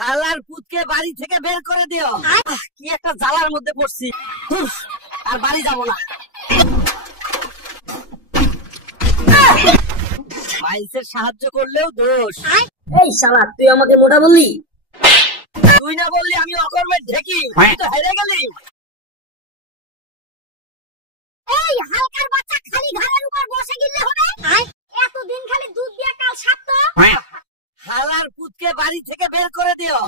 হালার পুতকে বাড়ি থেকে বের করে দিও। কি একটা জ্বালার মধ্যে পড়ছি, আর বাড়ি যাব না। মাইলসের সাহায্য করলেও দোষ। এই শালা, তুই আমাকে মোটা বললি? তুই না বললি আমি অকর্মের ঢেকি, তুই তো হেরে গেলি। এই হালকার বাচ্চা খালি ঘাড়ের উপর বসে গিললে হবে? এতদিন খালি দুধ দিয়ে কাল সাত। হালার পুতকে বাড়ি থেকে বের করে দিও।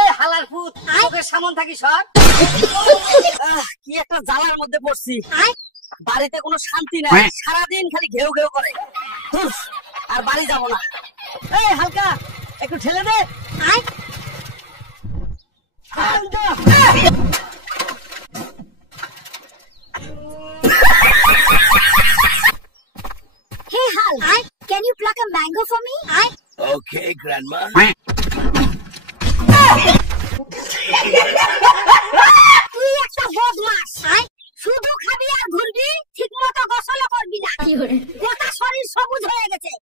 এই হালার পুত, তোকে সামন থাকি সর। কি একটা জ্বালার মধ্যে পড়ছি, বাড়িতে কোনো শান্তি নাই, সারাদিন খালি ঘেউ ঘেউ করে। আর বাড়ি যাব না। এই হালকা, একটু ঠেলে দে। Hey Hal, can you pluck a mango for me? Okay, grandma. তুই একটা বদমাস। শুধু খাবি আর ঘুরবি, ঠিকমতো গোসলও করবি না। গোটা শরীর সবুজ হয়ে গেছে।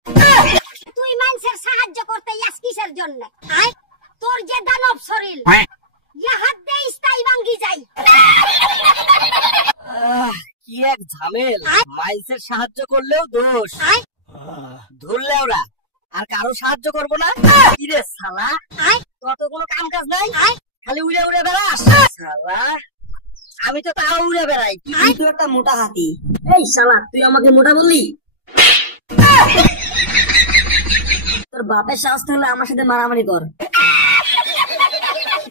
তুই মানুষের সাহায্য করতে যাস কিসের জন্য? তোর যে দানব শরীর, হাত দিয়ে ইস্তাই ভাঙ্গি যাই। কি এক ঝামেল, মাইলসের সাহায্য করলেও দোষ। ধরলে ওরা আর কারো সাহায্য করবো না। কিরে শালা, তোর তো কোনো কাম কাজ নাই, খালি উড়ে উড়ে বেড়াস। শালা, আমি তো তাও উড়ে বেড়াই, তুই তো একটা মোটা হাতি। এই শালা, তুই আমাকে মোটা বললি? তোর বাপের সাহস থাকলে আমার সাথে মারামারি কর।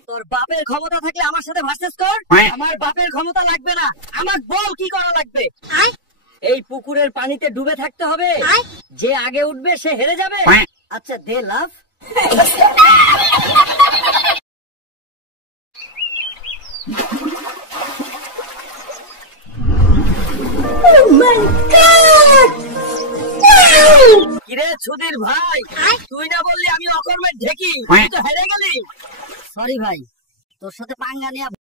তোর বাপের ক্ষমতা থাকলে আমার সাথে ভার্সেস কর। আমার বাপের ক্ষমতা লাগবে না, আমার বল কি করা লাগবে। এই পুকুরের পানিতে ডুবে থাকতে হবে, যে আগে উঠবে সে হেরে যাবে। আচ্ছা দে লাভ। কিরে সুধীর ভাই, তুই না বললি আমি অকর্মের ঢেকি, তুই তো হেরে গেলি। সরি ভাই, তোর সাথে পাঙ্গা নিয়ে